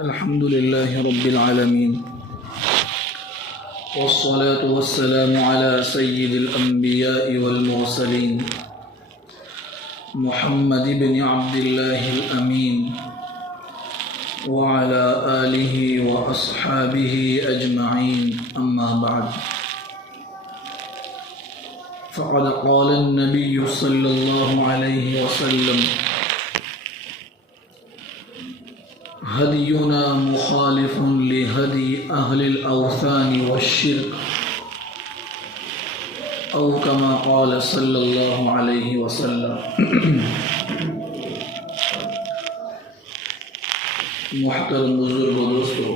الحمد لله رب العالمين والصلاة والسلام على سيد الأنبياء والمرسلين محمد بن عبد الله الأمين وعلى آله وأصحابه أجمعين. أما بعد، فقد قال النبي صلى الله عليه وسلم: هدينا مخالف لهدي أهل الأوثان والشرك، أو كما قال صلى الله عليه وسلم. محترم بزرگ و دوستو،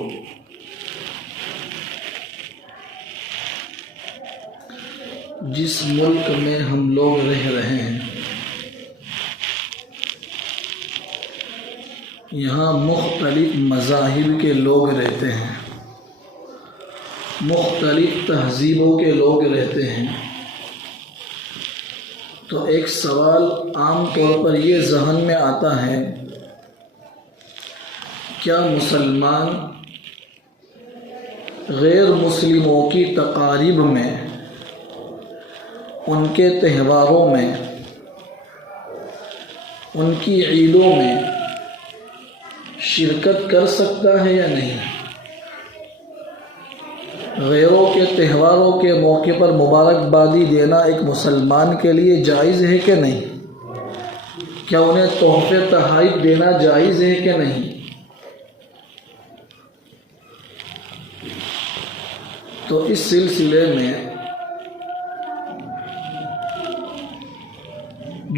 جس ملک میں ہم لوگ رہ رہے ہیں، یہاں مختلف مذاہب کے لوگ رہتے ہیں، مختلف تہذیبوں کے لوگ رہتے ہیں. تو ایک سوال عام طور پر یہ ذہن میں آتا ہے: کیا مسلمان غیر مسلموں کی تقاریب میں، ان کے تہواروں میں، ان کی عیدوں میں شرکت کر سکتا ہے یا نہیں؟ غیروں کے تہواروں کے موقع پر مبارکبادی دینا ایک مسلمان کے لیے جائز ہے کہ نہیں؟ کیا انہیں تحفے تحائف دینا جائز ہے کہ نہیں؟ تو اس سلسلے میں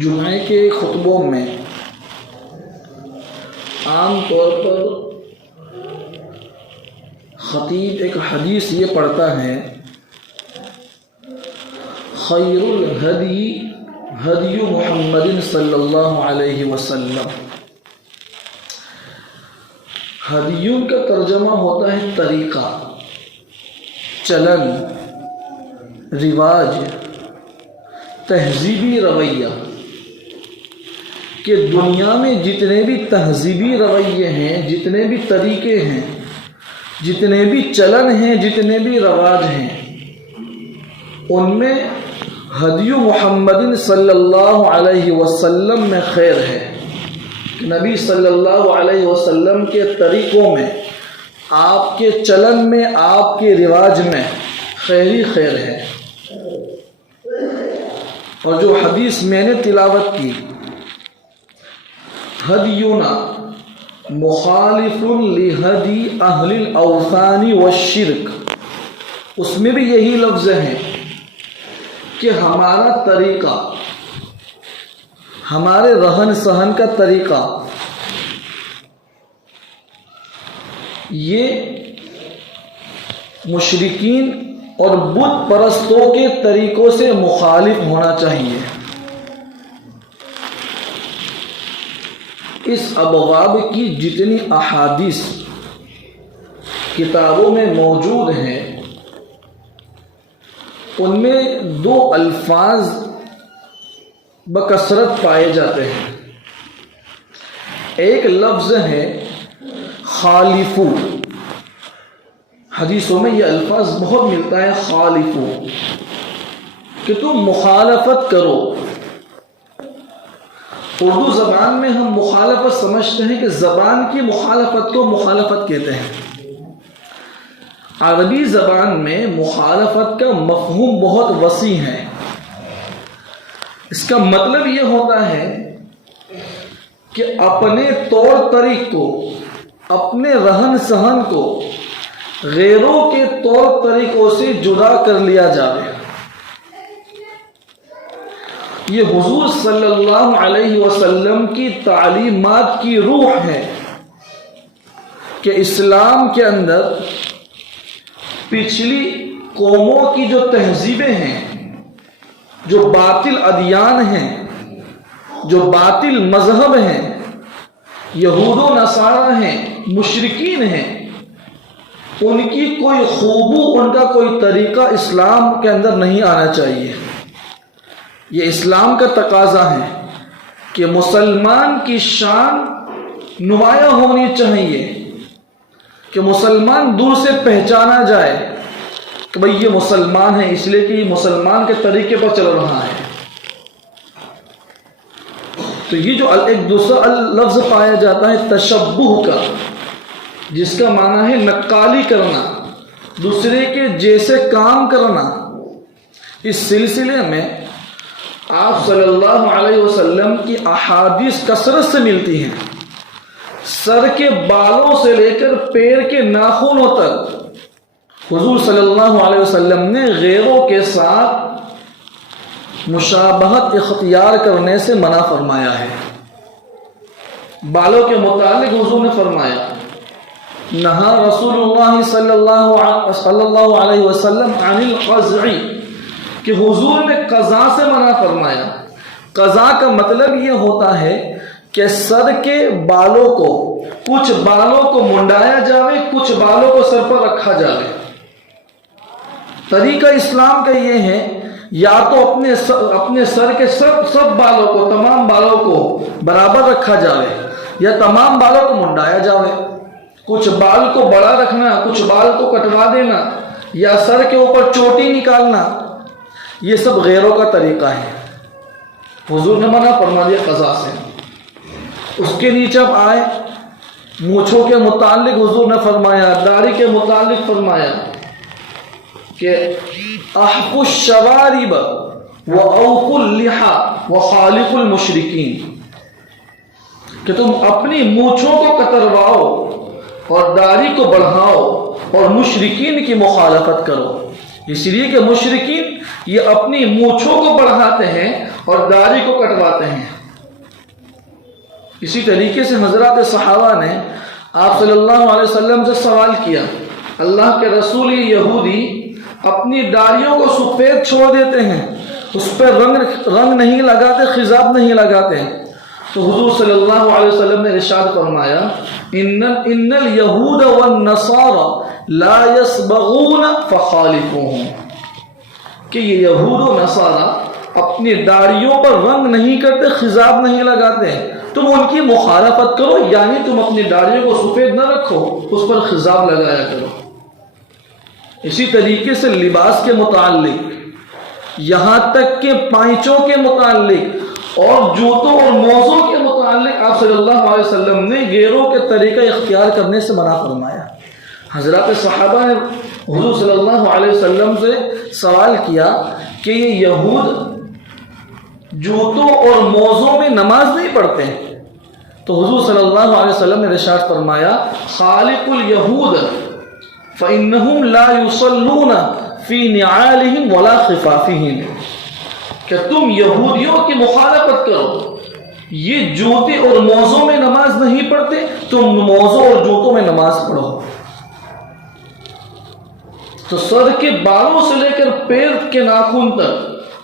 جمعے کے خطبوں میں عام طور پر خطیب ایک حدیث یہ پڑھتا ہے: خیر الہدی ہدی محمد صلی اللہ علیہ وسلم. ہدیوں کا ترجمہ ہوتا ہے طریقہ، چلن، رواج، تہذیبی رویہ. کہ دنیا میں جتنے بھی تہذیبی رویے ہیں، جتنے بھی طریقے ہیں، جتنے بھی چلن ہیں، جتنے بھی رواج ہیں، ان میں ہدی محمد صلی اللہ علیہ وسلم میں خیر ہے. نبی صلی اللہ علیہ وسلم کے طریقوں میں، آپ کے چلن میں، آپ کے رواج میں خیر ہی خیر ہے. اور جو حدیث میں نے تلاوت کی، ہدینا مخالف لہدی اہل الاوثان والشرک، اس میں بھی یہی لفظ ہیں کہ ہمارا طریقہ، ہمارے رہن سہن کا طریقہ، یہ مشرکین اور بت پرستوں کے طریقوں سے مخالف ہونا چاہیے. اس ابواب کی جتنی احادیث کتابوں میں موجود ہیں، ان میں دو الفاظ بکثرت پائے جاتے ہیں. ایک لفظ ہے خالفو، حدیثوں میں یہ الفاظ بہت ملتا ہے، خالفو، کہ تم مخالفت کرو. اردو زبان میں ہم مخالفت سمجھتے ہیں کہ زبان کی مخالفت کو مخالفت کہتے ہیں. عربی زبان میں مخالفت کا مفہوم بہت وسیع ہے. اس کا مطلب یہ ہوتا ہے کہ اپنے طور طریق کو، اپنے رہن سہن کو غیروں کے طور طریقوں سے جدا کر لیا جائے. یہ حضور صلی اللہ علیہ وسلم کی تعلیمات کی روح ہے کہ اسلام کے اندر پچھلی قوموں کی جو تہذیبیں ہیں، جو باطل ادیان ہیں، جو باطل مذہب ہیں، یہود و نصارہ ہیں، مشرکین ہیں، ان کی کوئی خوبو، ان کا کوئی طریقہ اسلام کے اندر نہیں آنا چاہیے. یہ اسلام کا تقاضا ہے کہ مسلمان کی شان نمایاں ہونی چاہیے، کہ مسلمان دور سے پہچانا جائے کہ بھئی یہ مسلمان ہے، اس لیے کہ یہ مسلمان کے طریقے پر چل رہا ہے۔ تو یہ جو ایک دوسرا لفظ پایا جاتا ہے تشبہ کا، جس کا معنی ہے نقالی کرنا، دوسرے کے جیسے کام کرنا، اس سلسلے میں آپ صلی اللہ علیہ وسلم کی احادیث کثرت سے ملتی ہیں۔ سر کے بالوں سے لے کر پیر کے ناخنوں تک حضور صلی اللہ علیہ وسلم نے غیروں کے ساتھ مشابہت اختیار کرنے سے منع فرمایا ہے۔ بالوں کے متعلق حضور نے فرمایا، نہا رسول اللہ صلی اللہ علیہ وسلم عن القزع، کہ حضور نے قزا سے منع فرمایا۔ قزا کا مطلب یہ ہوتا ہے کہ سر کے بالوں کو، کچھ بالوں کو منڈایا جاوے، کچھ بالوں کو سر پر رکھا جاوے۔ طریقہ اسلام کا یہ ہے، یا تو اپنے سر کے سب بالوں کو، تمام بالوں کو برابر رکھا جاوے، یا تمام بالوں کو منڈایا جاوے۔ کچھ بال کو بڑا رکھنا، کچھ بال کو کٹوا دینا، یا سر کے اوپر چوٹی نکالنا، یہ سب غیروں کا طریقہ ہے۔ حضور نے منع فرما دیا قضا سے۔ اس کے نیچے اب آئے مونچھوں کے متعلق حضور نے فرمایا، داڑھی کے متعلق فرمایا کہ احفوا الشوارب واوفوا اللحى وخالفوا المشرکین، کہ تم اپنی مونچھوں کو کترواؤ اور داڑھی کو بڑھاؤ اور مشرکین کی مخالفت کرو۔ اس لیے کہ مشرکین یہ اپنی مونچھوں کو بڑھاتے ہیں اور داڑھی کو کٹواتے ہیں۔ اسی طریقے سے حضرات صحابہ نے آپ صلی اللہ علیہ وسلم سے سوال کیا، اللہ کے رسول یہودی اپنی داڑھیوں کو سفید چھوڑ دیتے ہیں، اس پہ رنگ نہیں لگاتے، خضاب نہیں لگاتے۔ تو حضور صلی اللہ علیہ وسلم نے ارشاد فرمایا، ان الیہود والنصارى لا یصبغون فخالفوہم، کہ یہ یہود و نصارہ اپنی داڑھیوں پر رنگ نہیں کرتے، خضاب نہیں لگاتے، تم ان کی مخالفت کرو، یعنی تم اپنی داڑھیوں کو سفید نہ رکھو، اس پر خضاب لگایا کرو۔ اسی طریقے سے لباس کے متعلق، یہاں تک کہ پائچوں کے متعلق اور جوتوں اور موزوں کے متعلق آپ صلی اللہ علیہ وسلم نے غیروں کے طریقہ اختیار کرنے سے منع فرمایا۔ حضرات صحابہ نے حضور صلی اللہ علیہ وسلم سے سوال کیا کہ یہ یہود جوتوں اور موزوں میں نماز نہیں پڑھتے، تو حضور صلی اللہ علیہ وسلم نے ارشاد فرمایا، خالق الیہود فإنہم لا یصلون فی نعالہم ولا خفافہم، کہ تم یہودیوں کی مخالفت کرو، یہ جوتے اور موزوں میں نماز نہیں پڑھتے، تم موزوں اور جوتوں میں نماز پڑھو۔ تو سر کے بالوں سے لے کر پیر کے ناخن تک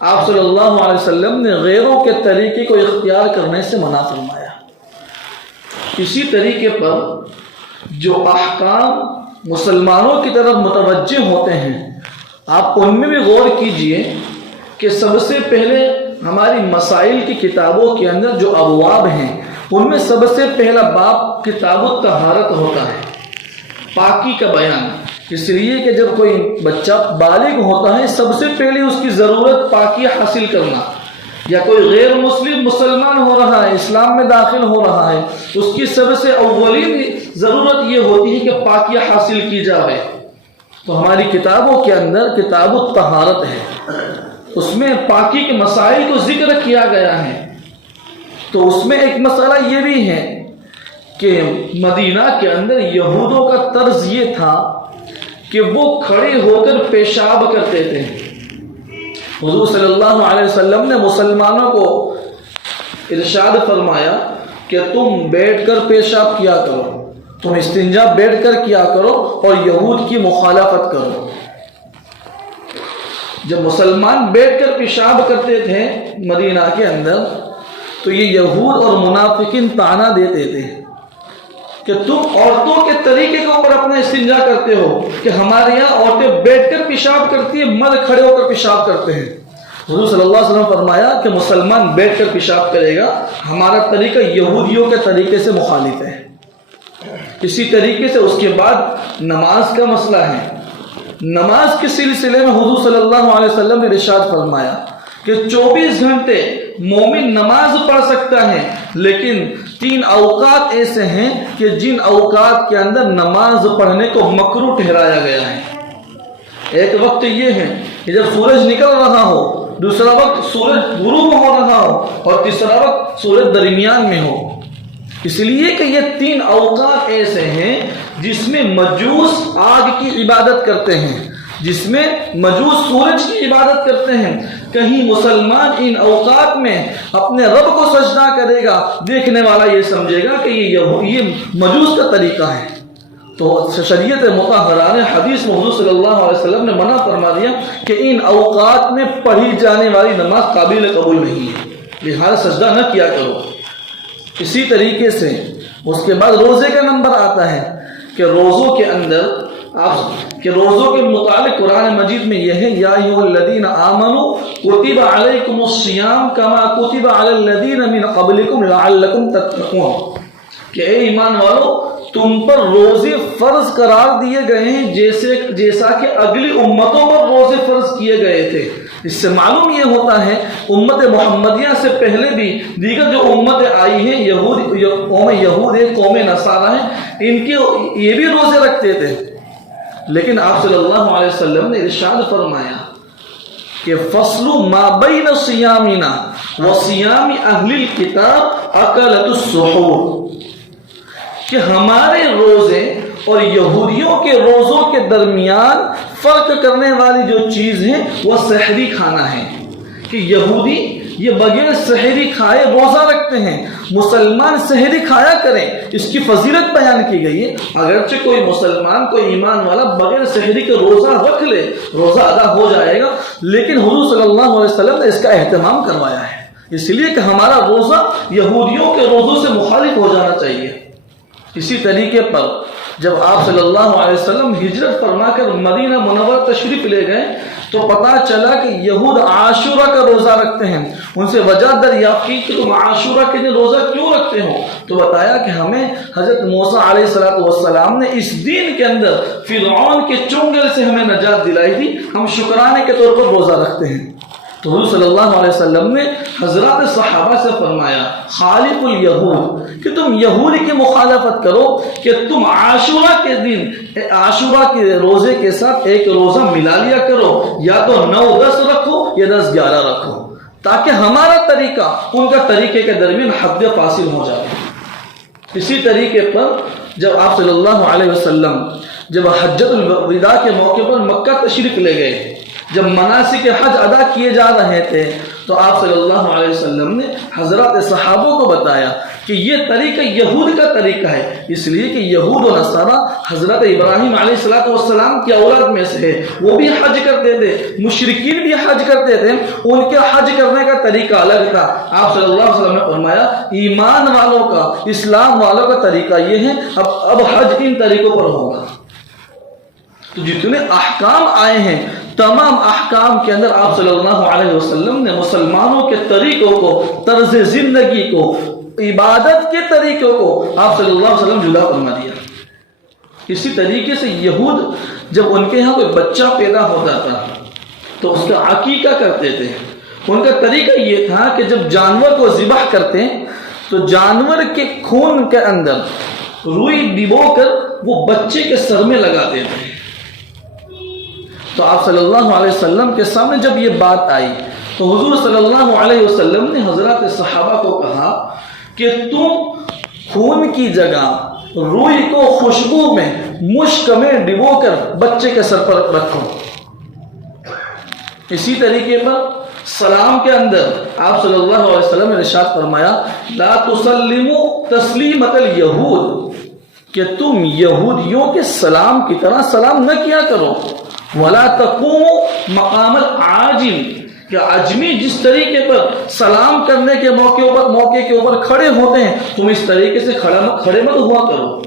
آپ صلی اللہ علیہ وسلم نے غیروں کے طریقے کو اختیار کرنے سے منع فرمایا۔ اسی طریقے پر جو احکام مسلمانوں کی طرف متوجہ ہوتے ہیں، آپ ان میں بھی غور کیجئے کہ سب سے پہلے ہماری مسائل کی کتابوں کے اندر جو ابواب ہیں، ان میں سب سے پہلا باب کتاب الطہارت ہوتا ہے، پاکی کا بیان۔ اس لیے کہ جب کوئی بچہ بالغ ہوتا ہے، سب سے پہلے اس کی ضرورت پاکی حاصل کرنا، یا کوئی غیر مسلم مسلمان ہو رہا ہے، اسلام میں داخل ہو رہا ہے، اس کی سب سے اولین ضرورت یہ ہوتی ہے کہ پاکی حاصل کی جائے۔ تو ہماری کتابوں کے اندر کتاب الطہارت ہے، اس میں پاکی کے مسائل کو ذکر کیا گیا ہے۔ تو اس میں ایک مسئلہ یہ بھی ہے کہ مدینہ کے اندر یہودوں کا طرز یہ تھا کہ وہ کھڑے ہو کر پیشاب کرتے تھے۔ حضور صلی اللہ علیہ وسلم نے مسلمانوں کو ارشاد فرمایا کہ تم بیٹھ کر پیشاب کیا کرو، تم استنجا بیٹھ کر کیا کرو اور یہود کی مخالفت کرو۔ جب مسلمان بیٹھ کر پیشاب کرتے تھے مدینہ کے اندر، تو یہ یہود اور منافقین طعنہ دیتے تھے کہ تم عورتوں کے طریقے کے اوپر اپنا استنجا کرتے ہو، کہ ہمارے یہاں عورتیں بیٹھ کر پیشاب کرتی ہیں، مرد کھڑے ہو کر پیشاب کرتے ہیں۔ حضور صلی اللہ علیہ وسلم فرمایا کہ مسلمان بیٹھ کر پیشاب کرے گا، ہمارا طریقہ یہودیوں کے طریقے سے مخالف ہے۔ اسی طریقے سے اس کے بعد نماز کا مسئلہ ہے. نماز کے سلسلے میں حضور صلی اللہ علیہ وسلم نے ارشاد فرمایا کہ 24 گھنٹے مومن نماز پڑھ سکتا ہے، لیکن 3 اوقات ایسے ہیں کہ جن اوقات کے اندر نماز پڑھنے کو مکروہ ٹھہرایا گیا ہے. ایک وقت یہ ہے کہ جب سورج نکل رہا ہو، دوسرا وقت سورج غروب ہو رہا ہو، اور تیسرا وقت سورج درمیان میں ہو. اس لیے کہ یہ 3 اوقات ایسے ہیں جس میں مجوس آگ کی عبادت کرتے ہیں، جس میں مجوس سورج کی عبادت کرتے ہیں. کہیں مسلمان ان اوقات میں اپنے رب کو سجدہ کرے گا، دیکھنے والا یہ سمجھے گا کہ یہ مجوس کا طریقہ ہے. تو شریعت مطہرہ نے حدیث میں حضور صلی اللہ علیہ وسلم نے منع فرما دیا کہ ان اوقات میں پڑھی جانے والی نماز قابل قبول نہیں ہے، لہذا سجدہ نہ کیا کرو. اسی طریقے سے اس کے بعد روزے کا نمبر آتا ہے کہ روزوں کے اندر کہ روزوں کے متعلق قرآن مجید میں یہ ہے یا ایھا الذین آمنوا کتب علیکم الصیام کما کتب علی الذین من قبلکم لعلکم تتقون، کہ اے ایمان والو تم پر روزے فرض قرار دیے گئے ہیں جیسا کہ اگلی امتوں پر روزے فرض کیے گئے تھے. اس سے معلوم یہ ہوتا ہے امت محمدیہ سے پہلے بھی دیگر جو امتیں آئی ہیں، قوم یہود ہے، قوم نصارہ ہیں، ان کے یہ بھی روزے رکھتے تھے. لیکن آپ صلی اللہ علیہ وسلم نے ارشاد فرمایا کہ فصل ما بین صیامنا و صیام اہل الکتاب اکلۃ السحور، کہ ہمارے روزے اور یہودیوں کے روزوں کے درمیان فرق کرنے والی جو چیز ہے وہ سحری کھانا ہے. کہ یہودی یہ بغیر سحری کھائے روزہ رکھتے ہیں، مسلمان سحری کھایا کریں، اس کی فضیلت بیان کی گئی ہے. اگرچہ کوئی مسلمان، کوئی ایمان والا بغیر سحری کے روزہ رکھ لے، روزہ ادا ہو جائے گا، لیکن حضور صلی اللہ علیہ وسلم نے اس کا اہتمام کروایا ہے، اس لیے کہ ہمارا روزہ یہودیوں کے روزوں سے مخالف ہو جانا چاہیے. اسی طریقے پر جب آپ صلی اللہ علیہ وسلم ہجرت فرما کر مدینہ منورہ تشریف لے گئے تو پتہ چلا کہ یہود عاشورہ کا روزہ رکھتے ہیں. ان سے وجہ دریافت کی کہ تم عاشورہ کے دن روزہ کیوں رکھتے ہو؟ تو بتایا کہ ہمیں حضرت موسیٰ علیہ السلام نے اس دین کے اندر فرعون کے چنگل سے ہمیں نجات دلائی تھی، ہم شکرانے کے طور پر روزہ رکھتے ہیں. تو حضور صلی اللہ علیہ وسلم نے حضرات صحابہ سے فرمایا خالف الیہود، کہ تم یہود کی مخالفت کرو کہ تم عاشورہ کے دن عاشورہ کے روزے کے ساتھ ایک روزہ ملا لیا کرو، یا تو 9-10 رکھو یا 10-11 رکھو، تاکہ ہمارا طریقہ ان کا طریقے کے درمیان حد فاصل ہو جائے. اسی طریقے پر جب آپ صلی اللہ علیہ وسلم جب حجۃ الوداع کے موقع پر مکہ تشریف لے گئے، جب مناسک حج ادا کیے جا رہے تھے، تو آپ صلی اللہ علیہ وسلم نے حضرات صحابوں کو بتایا کہ یہ طریقہ یہود کا طریقہ ہے، اس لیے کہ یہود و نصارہ حضرت ابراہیم علیہ السلام کی اولاد میں سے ہے، وہ بھی حج کرتے تھے، مشرکین بھی حج کرتے تھے، ان کے حج کرنے کا طریقہ الگ تھا. آپ صلی اللہ علیہ وسلم نے فرمایا ایمان والوں کا، اسلام والوں کا طریقہ یہ ہے، اب حج ان طریقوں پر ہوگا. تو جتنے احکام آئے ہیں تمام احکام کے اندر آپ صلی اللہ علیہ وسلم نے مسلمانوں کے طریقوں کو، طرز زندگی کو، عبادت کے طریقوں کو آپ صلی اللہ علیہ وسلم جدا فرما دیا. اسی طریقے سے یہود جب ان کے یہاں کوئی بچہ پیدا ہوتا تھا تو اس کا عقیقہ کرتے تھے. ان کا طریقہ یہ تھا کہ جب جانور کو ذبح کرتے تو جانور کے خون کے اندر روئی ڈبو کر وہ بچے کے سر میں لگاتے تھے. تو آپ صلی اللہ علیہ وسلم کے سامنے جب یہ بات آئی تو حضور صلی اللہ علیہ وسلم نے حضرات صحابہ کو کہا کہ تم خون کی جگہ روئی کو خوشبو میں مشک میں ڈبو کر بچے کے سر پر رکھو. اسی طریقے پر سلام کے اندر آپ صلی اللہ علیہ وسلم نے ارشاد فرمایا لا تسلموا تسلیمۃ الیہود، کہ تم یہودیوں کے سلام کی طرح سلام نہ کیا کرو. ولا تقوموا مقام العاجم، کہ عجمی جس طریقے پر سلام کرنے کے موقع کے اوپر کھڑے ہوتے ہیں تم اس طریقے سے کھڑے مت ہوا کرو.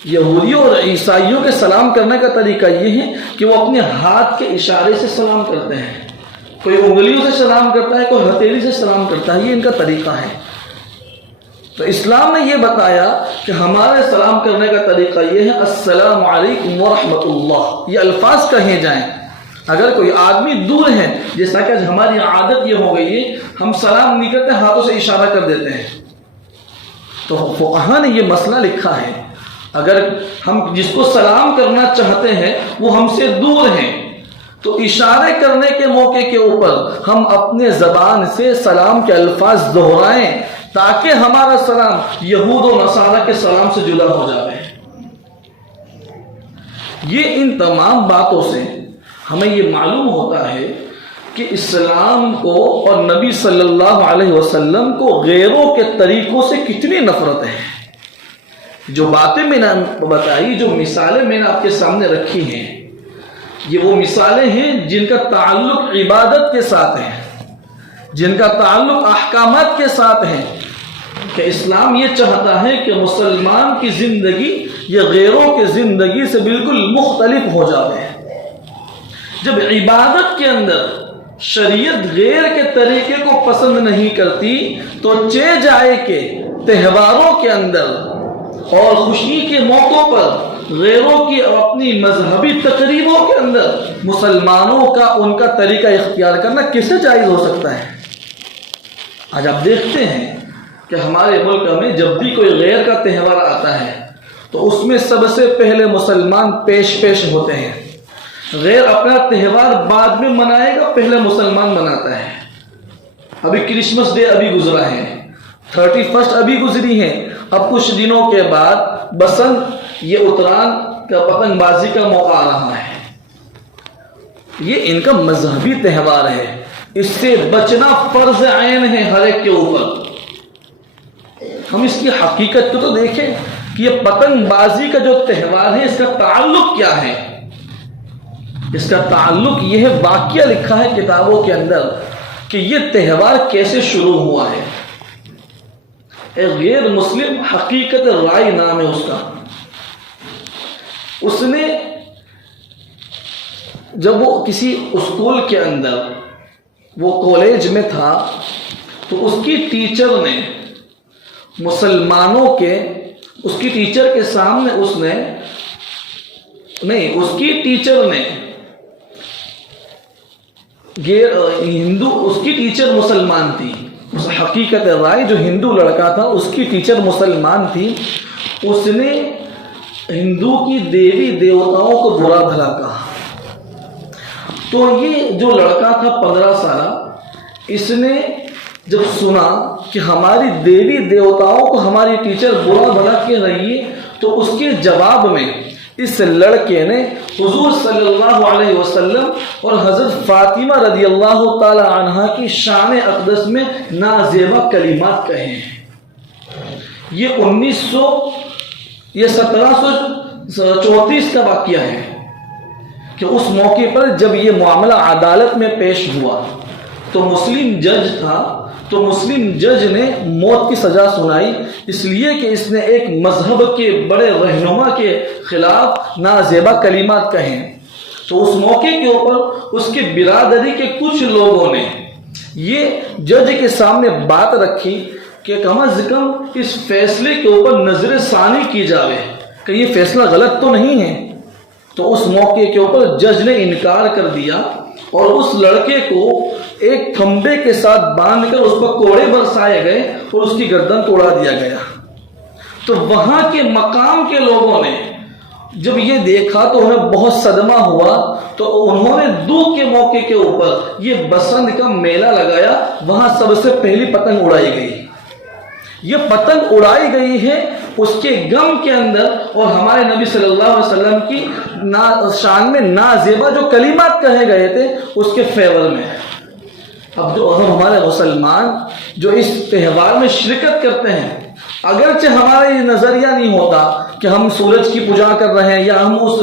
یہودیوں اور عیسائیوں کے سلام کرنے کا طریقہ یہ ہے کہ وہ اپنے ہاتھ کے اشارے سے سلام کرتے ہیں، کوئی انگلیوں سے سلام کرتا ہے، کوئی ہتھیلی سے سلام کرتا ہے، یہ ان کا طریقہ ہے. تو اسلام نے یہ بتایا کہ ہمارے سلام کرنے کا طریقہ یہ ہے السلام علیکم ورحمۃ اللہ، یہ الفاظ کہے جائیں۔ اگر کوئی آدمی دور ہے، جیسا کہ ہماری عادت یہ ہو گئی ہے ہم سلام نہیں کرتے، ہاتھوں سے اشارہ کر دیتے ہیں، تو فقہا نے یہ مسئلہ لکھا ہے اگر ہم جس کو سلام کرنا چاہتے ہیں وہ ہم سے دور ہیں تو اشارے کرنے کے موقع کے اوپر ہم اپنے زبان سے سلام کے الفاظ دہرائیں تاکہ ہمارا سلام یہود و نصارہ کے سلام سے جدا ہو جائے۔ یہ ان تمام باتوں سے ہمیں یہ معلوم ہوتا ہے کہ اسلام کو اور نبی صلی اللہ علیہ وسلم کو غیروں کے طریقوں سے کتنی نفرت ہے۔ جو باتیں میں نے بتائی، جو مثالیں میں نے آپ کے سامنے رکھی ہیں، یہ وہ مثالیں ہیں جن کا تعلق عبادت کے ساتھ ہے، جن کا تعلق احکامات کے ساتھ ہے، کہ اسلام یہ چاہتا ہے کہ مسلمان کی زندگی یہ غیروں کی زندگی سے بالکل مختلف ہو جائے۔ جب عبادت کے اندر شریعت غیر کے طریقے کو پسند نہیں کرتی تو جائے کہ تہواروں کے اندر اور خوشی کے موقعوں پر غیروں کی اور اپنی مذہبی تقریبوں کے اندر مسلمانوں کا ان کا طریقہ اختیار کرنا کیسے جائز ہو سکتا ہے؟ آج آپ دیکھتے ہیں کہ ہمارے ملک میں جب بھی کوئی غیر کا تہوار آتا ہے تو اس میں سب سے پہلے مسلمان پیش ہوتے ہیں۔ غیر اپنا تہوار بعد میں منائے گا، پہلے مسلمان مناتا ہے۔ ابھی کرسمس ڈے ابھی گزرا ہے، 31 ابھی گزری ہے، اب کچھ دنوں کے بعد بسنت یہ اتران کا پتنگ بازی کا موقع آ رہا ہے۔ یہ ان کا مذہبی تہوار ہے، اس سے بچنا فرض عین ہے ہر ایک کے اوپر۔ ہم اس کی حقیقت کو تو دیکھیں کہ یہ پتنگ بازی کا جو تہوار ہے اس کا تعلق کیا ہے۔ اس کا تعلق یہ ہے، واقعہ لکھا ہے کتابوں کے اندر کہ یہ تہوار کیسے شروع ہوا ہے۔ ایک غیر مسلم حقیقت رائے نام ہے اس کا، اس نے جب وہ کسی اسکول کے اندر وہ کالج میں تھا تو اس کی ٹیچر نے مسلمانوں کے اس کی ٹیچر کے سامنے اس کی ٹیچر نے اس کی ٹیچر مسلمان تھی، اس حقیقت رائے جو ہندو لڑکا تھا اس کی ٹیچر مسلمان تھی، اس نے ہندو کی دیوی دیوتاؤں کو برا بھلا کہا۔ تو یہ جو لڑکا تھا 15 سالہ، اس نے جب سنا کہ ہماری دیوی دیوتاؤں کو ہماری ٹیچر برا بھلا کہہ رہی ہے تو اس کے جواب میں اس لڑکے نے حضور صلی اللہ علیہ وسلم اور حضرت فاطمہ رضی اللہ تعالی عنہا کی شان اقدس میں نازیبا کلمات کہے ہیں۔ یہ 1734 کا واقعہ ہے کہ اس موقع پر جب یہ معاملہ عدالت میں پیش ہوا تو مسلم جج تھا، تو مسلم جج نے موت کی سزا سنائی، اس لیے کہ اس نے ایک مذہب کے بڑے رہنما کے خلاف نازیبا کلمات کہے۔ تو اس موقع کے اوپر اس کے برادری کے کچھ لوگوں نے یہ جج کے سامنے بات رکھی کہ کم از کم اس فیصلے کے اوپر نظر ثانی کی جاوے کہ یہ فیصلہ غلط تو نہیں ہے۔ تو اس موقع کے اوپر جج نے انکار کر دیا اور اس لڑکے کو ایک کھمبے کے ساتھ باندھ کر اس پر کوڑے برسائے گئے اور اس کی گردن توڑا دیا گیا۔ تو وہاں کے مقام کے لوگوں نے جب یہ دیکھا تو انہیں بہت صدمہ ہوا، تو انہوں نے دو کے موقع کے اوپر یہ بسنت کا میلہ لگایا، وہاں سب سے پہلی پتنگ اڑائی گئی۔ یہ پتنگ اڑائی گئی ہے اس کے غم کے اندر اور ہمارے نبی صلی اللہ علیہ وسلم کی شان میں نازیبا جو کلمات کہے گئے تھے اس کے فیور میں۔ اب جو ہمارے مسلمان جو اس تہوار میں شرکت کرتے ہیں، اگرچہ ہمارا یہ نظریہ نہیں ہوتا کہ ہم سورج کی پوجا کر رہے ہیں یا ہم اس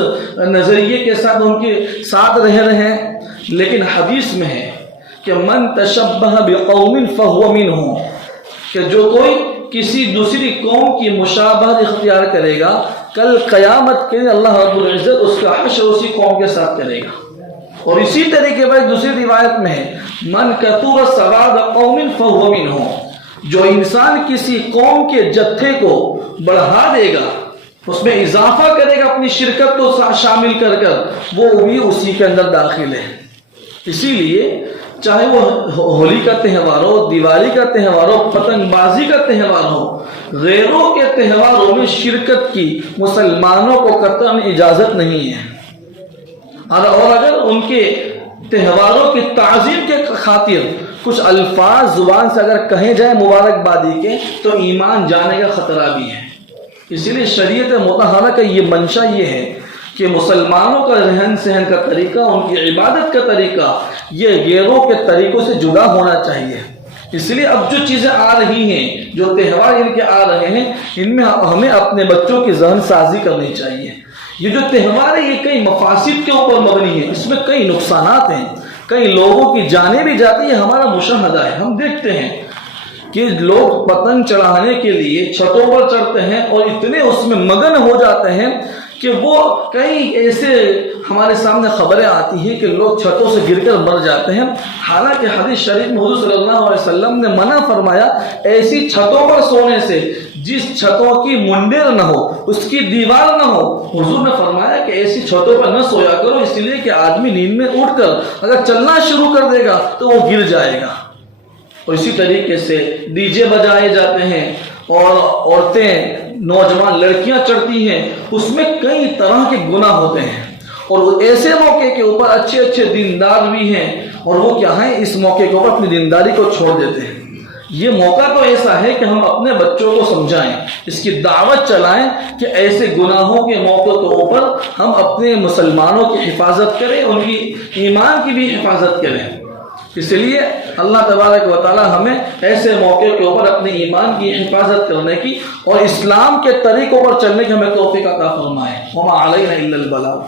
نظریے کے ساتھ ان کے ساتھ رہ رہے ہیں، لیکن حدیث میں ہے کہ من تشبہ بقوم فہو منہم، کہ جو کوئی کسی دوسری قوم کی مشابہت اختیار کرے گا کل قیامت کے اللہ رب العزت اس کا حشر اسی قوم کے ساتھ کرے گا۔ اور اسی طریقے پر دوسری روایت میں ہے من کثر سواد قوم فہو منہم، جو انسان کسی قوم کے جتھے کو بڑھا دے گا، اس میں اضافہ کرے گا اپنی شرکت کو شامل کر وہ بھی اسی کے اندر داخل ہے۔ اسی لیے چاہے وہ ہولی کا تہوار ہو، دیوالی کا تہوار ہو، پتنگ بازی کا تہوار ہو، غیروں کے تہواروں میں شرکت کی مسلمانوں کو قطعاً اجازت نہیں ہے۔ اور اگر ان کے تہواروں کی تعظیم کے خاطر کچھ الفاظ زبان سے اگر کہے جائیں مبارکبادی کے، تو ایمان جانے کا خطرہ بھی ہے۔ اسی لیے شریعت مطہرہ کا یہ منشا یہ ہے کہ مسلمانوں کا رہن سہن کا طریقہ، ان کی عبادت کا طریقہ، یہ غیروں کے طریقوں سے جدا ہونا چاہیے۔ اس لیے اب جو چیزیں آ رہی ہیں، جو تہوار ان کے آ رہے ہیں، ان میں ہمیں اپنے بچوں کی ذہن سازی کرنی چاہیے۔ یہ جو تہوار ہے یہ کئی مفاسد کے اوپر مبنی ہے، اس میں کئی نقصانات ہیں، کئی لوگوں کی جانیں بھی جاتی ہیں۔ ہمارا مشاہدہ ہے، ہم دیکھتے ہیں کہ لوگ پتنگ چڑھانے کے لیے چھتوں پر چڑھتے ہیں اور اتنے اس میں مگن ہو جاتے ہیں کہ وہ کئی ایسے ہمارے سامنے خبریں آتی ہیں کہ لوگ چھتوں سے گر کر مر جاتے ہیں۔ حالانکہ حدیث شریف میں حضور صلی اللہ علیہ وسلم نے منع فرمایا ایسی چھتوں پر سونے سے جس چھتوں کی منڈیر نہ ہو، اس کی دیوار نہ ہو۔ حضور نے فرمایا کہ ایسی چھتوں پر نہ سویا کرو، اس لیے کہ آدمی نیند میں اٹھ کر اگر چلنا شروع کر دے گا تو وہ گر جائے گا۔ اور اسی طریقے سے ڈی جے بجائے جاتے ہیں اور عورتیں، نوجوان لڑکیاں چڑھتی ہیں، اس میں کئی طرح کے گناہ ہوتے ہیں۔ اور ایسے موقع کے اوپر اچھے اچھے دیندار بھی ہیں اور وہ کیا ہیں، اس موقع کے اوپر اپنی دینداری کو چھوڑ دیتے ہیں۔ یہ موقع تو ایسا ہے کہ ہم اپنے بچوں کو سمجھائیں، اس کی دعوت چلائیں کہ ایسے گناہوں کے موقع کے اوپر ہم اپنے مسلمانوں کی حفاظت کریں، ان کی ایمان کی بھی حفاظت کریں۔ اس لیے اللہ تبارک و تعالی ہمیں ایسے موقع کے اوپر اپنے ایمان کی حفاظت کرنے کی اور اسلام کے طریقوں پر چلنے کی ہمیں توفیق عطا فرمائے۔ وما علینا الا البلاغ۔